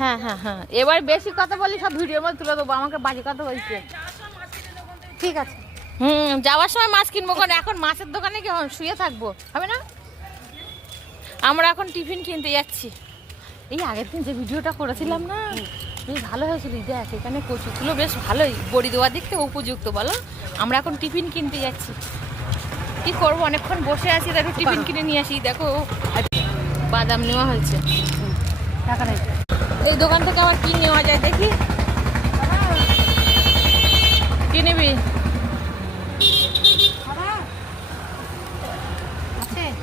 হ্যাঁ হ্যাঁ হ্যাঁ, এবার বেশি কথা বলি সব ভিডিওর মধ্যে তুলে দেবো, আমাকে বাজে কথা বলছে। ঠিক আছে, যাওয়ার সময় মাছ কিনবো, কারণ এখন মাছের দোকানে কি শুয়ে থাকবো, হবে না? আমরা এখন টিফিন কিনতে যাচ্ছি। এই আগের দিন যে ভিডিওটা করেছিলাম না, বেশ ভালো হয়েছিল। দেখ এখানে কচুগুলো বেশ ভালোই, বড়ি দেওয়ার দিক থেকে উপযুক্ত বলো। আমরা এখন টিফিন কিনতে যাচ্ছি, কি করবো, অনেকক্ষণ বসে আছি, একটু টিফিন কিনে নিয়ে আসি। দেখো বাদাম নেওয়া হয়েছে, টাকা নেই। এই দোকান থেকে আবার কি নেওয়া যায় দেখি, কি নিবি?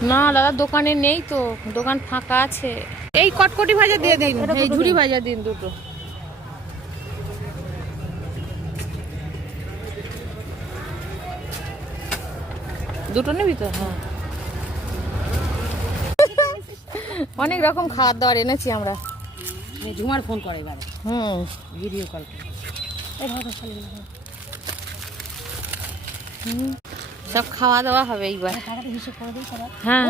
না দাদা দোকানে নেই তো, দোকান ফাঁকা আছে। এই কটকটি ভাজা দিয়ে দিন, এই ঝুড়ি ভাজা দিন দুটো। দুটো নিবি তো? হ্যাঁ, অনেক রকম খাবার দাবার এনেছি আমরা। ঝুমার ফোন করে এবারে, ভিডিও কল করে। সব খাওয়া দাওয়া হবে এইবার। হ্যাঁ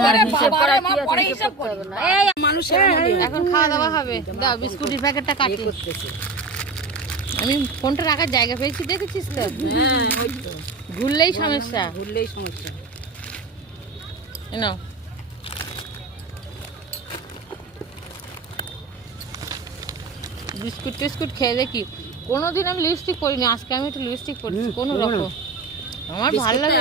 এখন খাওয়া দাওয়া হবে। দাও বিস্কুটের প্যাকেটটা কাটি। আমি ফোনটা রাখার জায়গা পেয়েছি, দেখেছিস তো? ঘুরলেই সমস্যা, ঘুরলেই সমস্যা। নাও বিস্কুট টিস্কুট খেয়ে দেখি। কোনোদিন আমি লিপস্টিক পরিনি, আজকে আমি একটু লিপস্টিক পরছি কোনো রকম। আমার ভালো লাগে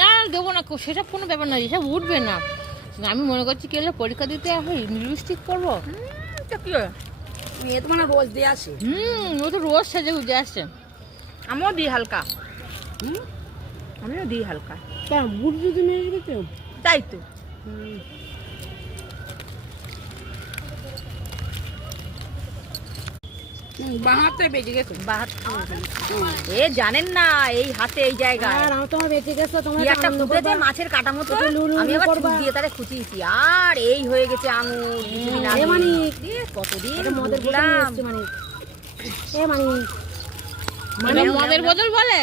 না, দেবো না, সেসব কোনো ব্যাপার না, এসব উঠবে না। আমি মনে করছি কি হলো, পরীক্ষা দিতে আমি লিপস্টিক পরবো। মানে রোজ দিয়ে আসে। ও তো রোজ সেজে উঠে আসছে। আমিও দিই হালকা, আমিও দিই হালকা। বুট যদি নিয়ে গেছে তাই তো। বাহাতে বেজে গেছে, এ জানেন না এই হাতে এই জায়গায় মাছের কাটা মতো, আমি আবার চুল দিয়ে তারে খুঁচিয়েছি, আর এই হয়ে গেছে আঙুল। কতদিন মদের বোতল বলে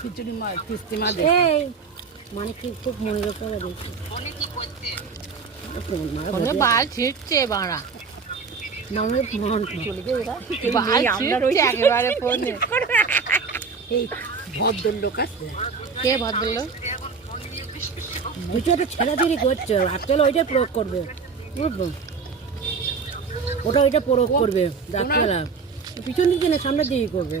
খিচুড়ি মাছ কিস্তি মাছ মানে কি খুব মনে পড়ে দেখছি। বাল ছিটছে বাড়া, ভদ্রলোক আছে। কে ভদ্রলোক? ওইটা ছেড়াছড়ি করছে, আসলে ওইটা প্রয়োগ করবে, বুঝবো? ওটা ওইটা প্রয়োগ করবে, পিছন দিকে না সামনের দিকে করবে।